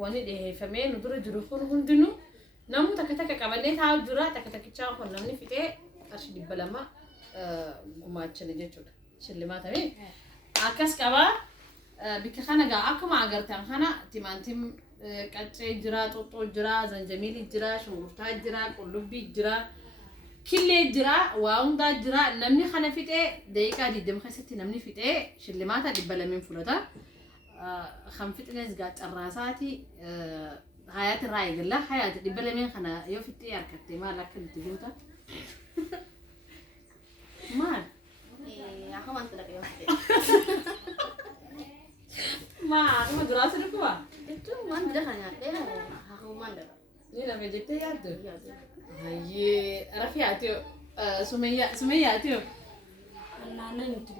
wani dheeffamee nu dura jiru kun hundinuu namu takka takka qabannee taa'u jira takka takkichaa kun namni fixee qarshii 200 gumaachane jechuudha shillimaatamee akkas qabaa bika kana gaa akkuma agartan kana timaantim qaccee jira xoxxoo jira zanjamiili jira shunkurtaa jira qullubbii jira killee jira waa hundaa jira namni kana fixee daqiiqaa 20 keessatti namni fixee shillimaata 200 fudhata kan fixnees gaa carraasaati hayaati raayigalla hayaati 200 kana yoo fixee harkattee maal akka itti goota maal aku mantu dah kayak ma durasa ni kuwa itu mantu dah kan ada aku mantu ni la vegete yaddo ya aye rafiati sumayya atio nana itu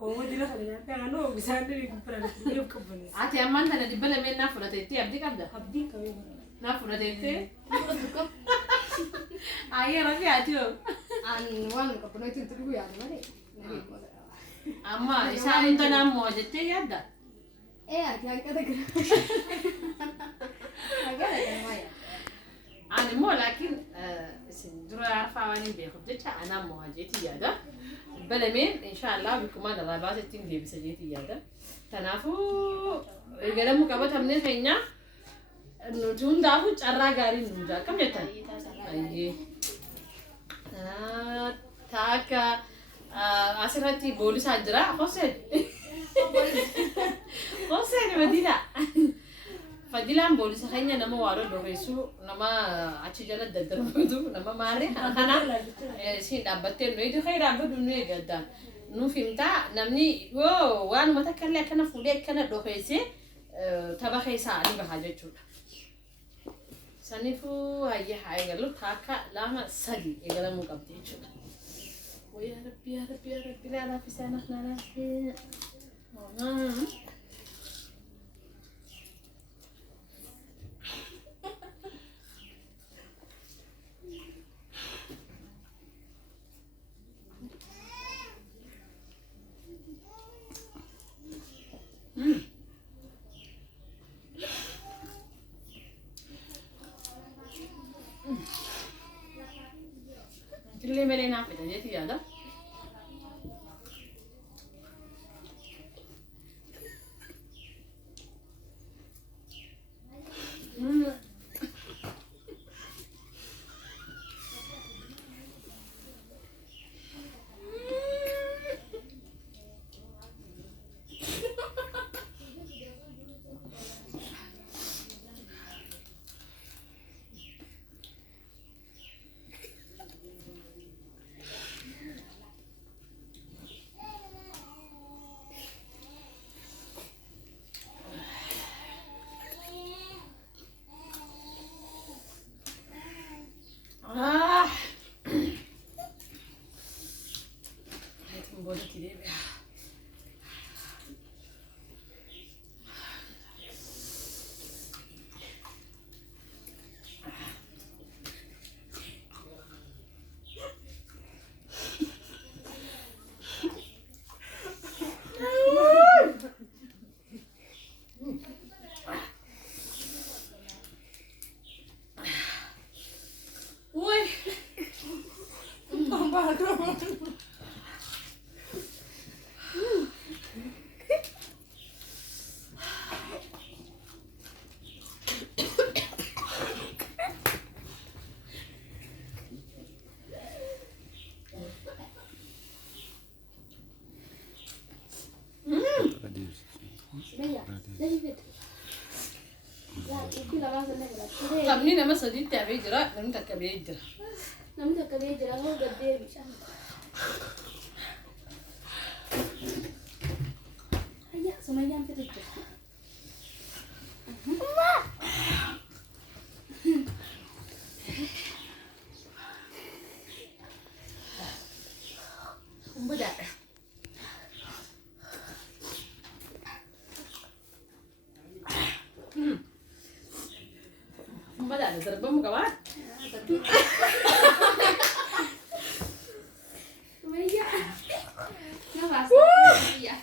oh dia kan ada anu bisa ada di kumpul di kumpul ati amman tana dibbala men na fudhateetti abdi qabda abdi kami na fudhateetti aye rafiatio an wan kapun itu dulu ya mana amma isaan hunda naammoo jettee yaadda ati kata kira agak ada maya ani immoo laakiin isin dura arfaa waan hin beekuuf jecha anaammoo jeetii yaada balameen inshaallah bikkumaa darraa baasettiin deebisa jeetii yaada kanaafuu eegalamu qabatamne keenya nuti hundaafuu carraa gaarii nu hundaa akkam jettan ayyee taaka asirratti boolisaa jira Hoseen Madina Fadilaan boolisa keenya nama waa dhodhoofeessu nama achi jala daddarbatu nama maarree kana siin dhaabbattee nu eedu kee dhaabbatu nu eeggadda nuuf himtaa namni yoo waanuma takka illee akkana fuudhee akkana dhoofeessee tapha keessaa ni bahaa jechuudha. Saniifuu hayya haa eegallu taakka lama sadi eegalamuu qabdi jechuudha. ويا ربي يا ربي يا ربي لا لا في سنة لا لا في كل ما لنا في دنيتي هذا Kami nama sedih tapi jerak, kami tak kebej jerak. namun tak kaya jalan mau gede bisa ayo semuanya hampir itu Budak. Budak ada terbang kawan. Sumaya. Nggak Sumaya.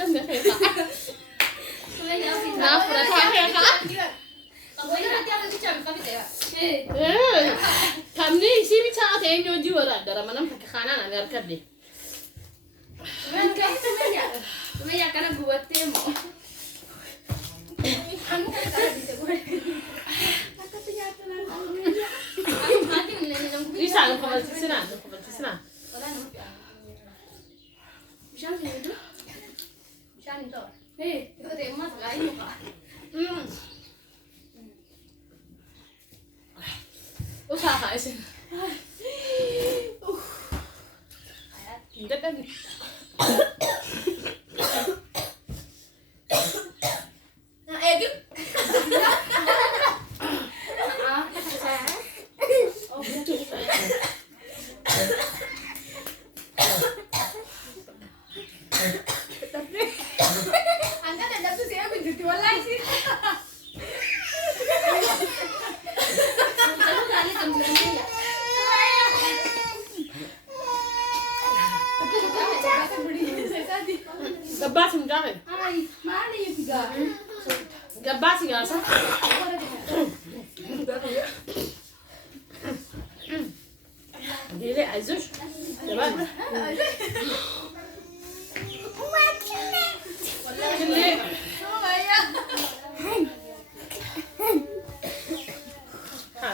دم خيخة نافرة خيخة كمني سيبي ساعة تيجي وجي ولا درا منام خانة أنا أركب دي Isa ang kabaltisin na. Usaha isin. Hindi kami. Gabas mo dahil. Gabas nga sa. Dili azush. Diba? Dili. Ha.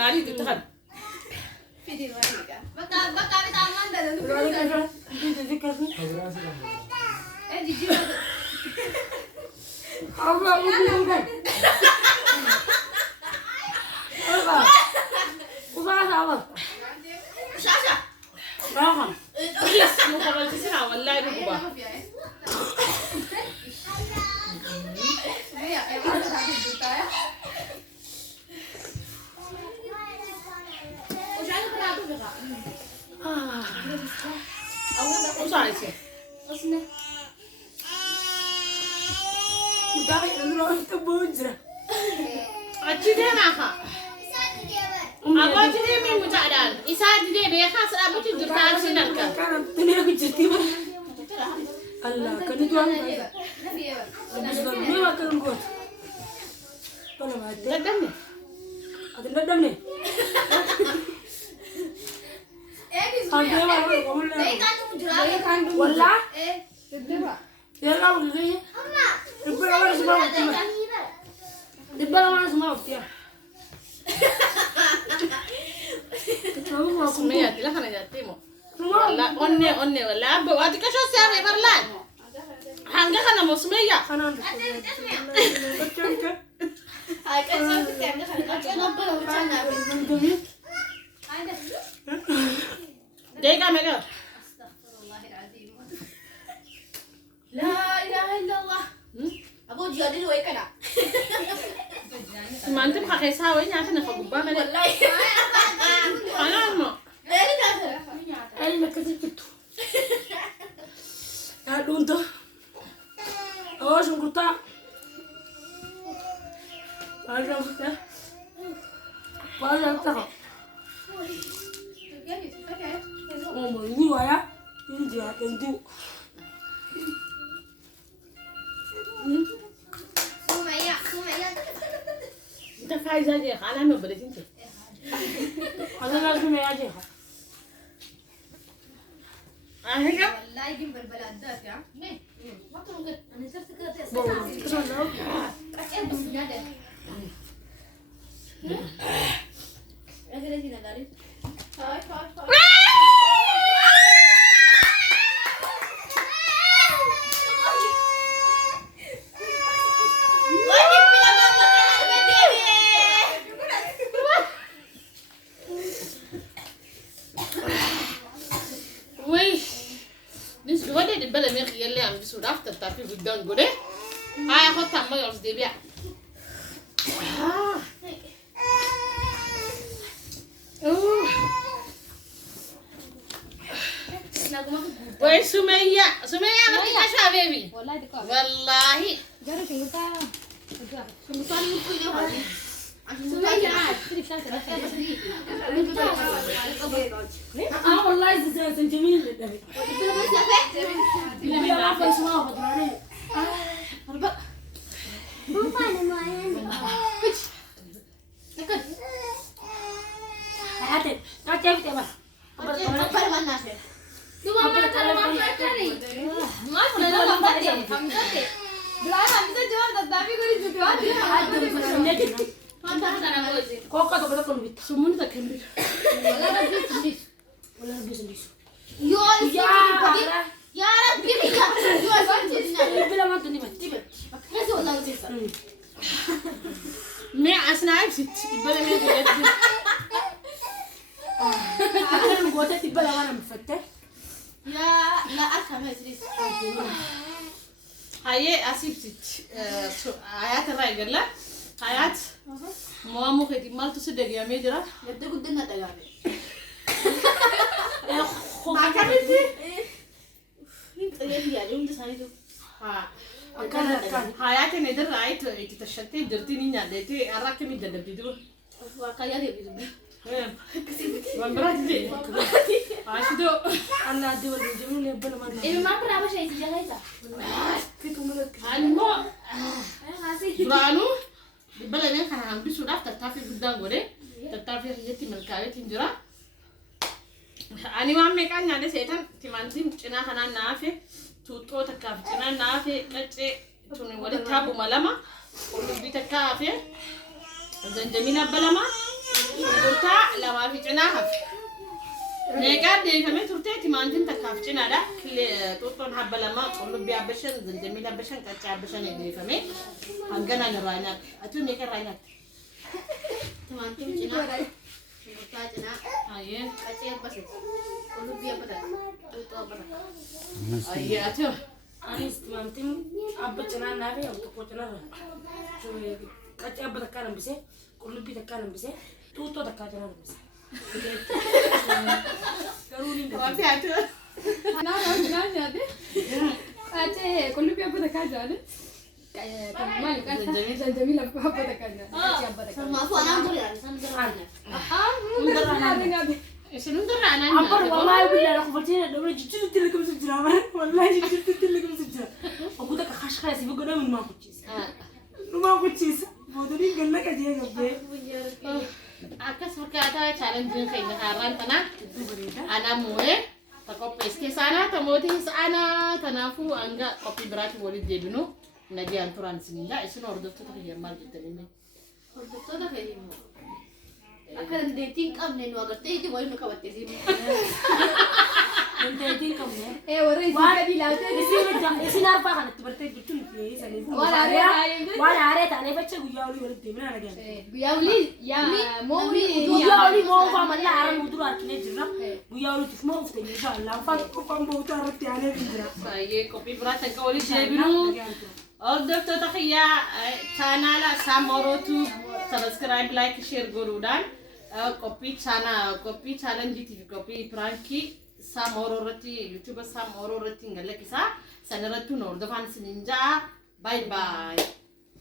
Nari itu kan. Semuanya tidak hanya jatimu. Onne wala abba wati kasho siya may barlan. Hangga ka na mo semuanya. Jadi kami ke? La ilaha illallah. Abu jadi dua ikan ah. Mantap pakai sawi nyata nak kubah kan? Wallahi. Anak mo. Ay, nakasipito. Doon to. Oo, sungkuta. Parang ka. Parang ka. Oh, mo ni wala. Hindi atin do. Sumaya. Kita kaya saja, anak mo boleh sini. Ano lang sumaya dyan? Akhirnya? Wallahi din balbaladat ya. Ne. Waktu nunggu. Ani sarti ka ta. Bawa. Terus na. Kasih bus nada. Akhirnya sini dari. Hai. Bela mi khiyelle am bisu daftar tapi gudan gode. Ay ko tamma yos debia. Woi Sumayya berarti kasih baby. Wallahi dikau. Wallahi. Garu kita. Sumutan mo po yung hali. Sumayya. Trip siya sa والله زين جميل Bila عارفه اسمها خضراني هاتي هاتي بقى Kapal man natin. Dumama ka naman kari. Mal na lang pati. Hamzate. Dua hamzate jawab tatapi ko rin jawab. Manta ka na bozi. كوكا تو بدك كل بيت Sumun tak kembali. Wala na bis. ولا بيس ليش Yo, يا Ya Rabbi, ya. Yo, Rabbi. بلا ما تني بس Kasi wala ko sisa. Me asna ibsit. Ibala me geletti. انا مقوتي بلا وانا مفتح Ya, la aka mai sis. Haye asibsit. Ayat rai galla. Ayat. Muamu kheti mal tu sedegi amejra. Yadda gudin na tagabe. Makamiti. Tagabe ya, yung sani to. Ha. كان Hayat ne der right iti tashatti dirti ni nyadeti arake mi dadabdi du. Wa kaya de bizu. Mambrati. Ashido. انا دول جميل بلا ما Eh, ma pernah apa sih sih guys? فيكم ملك Almo. Ngasih. Duranu. Ibala ne kana hambisu daf tattafi guddan gode. Tattafi yetti malkaweti jira. Ani waan meeqaan nyaadhe seetan timaantiin cinaa kanaan naafe tuuxxoo takkaaf cinaa naafe qaccee tun walitti haabuma lama qullubbii takka hafe zanjamiila abba lama gurgurtaa lamaa fi cinaa hafe meeqaa deefamee turtee timaantiin takkaaf cinaadha tuuxxoon habba lama qullubbii abba shan zanjamiila abba shan qaccee abba shan deefamee hanganaan irraa nyaadhe atuu meeqa irraa nyaatte? Teman-teman Cina. Buka Cina. Hayyee Kacau apa sih? Kalau biar apa dah? Itu apa dah? hayyee atuu انا استمامتي ابتنا نافي او تقوتنا شو كاتي ابدا كان بس كل بيت كان بس توتو تكاتنا بس قالوا لي Wapi atuu? Na jadi. Ache kullu bi abada ka jale. Mal kan zanjabil abada ka jale. Ache abada ka. Sama aku anak dulu ya, sama dulu. Mundur. Isinun darraanaa عبر والله بالله انا خبرتينا دبر جبت لكم سجرا والله جبت لكم سجرا اقول لك خش خلاص يبقى من ما كنتيس ما كنتيس بودري قال لك اجي قبل Akkas fakkaataa chaalenjiin keenya har'aan tana ana moo'ee ta qopheessite saanaa ta mootii saanaa kanaafuu hanga qophii biraatti walitti deebinu nagaan turaan isinillee isin hordoftoota kiyyan maal jettanii Hordoftoota fayyadamu. Akka dandeettiin qabne nu agartee itti waliin nu qabattee simu. انت يدين كم Warra isin gadi laatee. يصير عارفه انا تبرتي جبت لي سنه وانا عرفت انا فتش وياولي ولد من انا جاي Guyyaawli yaa moowli وياولي ما هو فاهم لا عرم ودور اركنه جرا وياولي تسمعوا في ان شاء الله فاهم بوتا رتي عليه بجرا baay'ee qophii biraatti akka walitti deebinu hordoftoota kiyyaa chaanaala Saamorootu sabiskiraayib laayik sheer godhuudhaan qophii chaalenjiitii fi qophii piraankii Saamoroo irratti yuutuuba Saamoroo irratti hin gallakkisaa sanarratti nu hordofaan isiniin ja'a baay baay.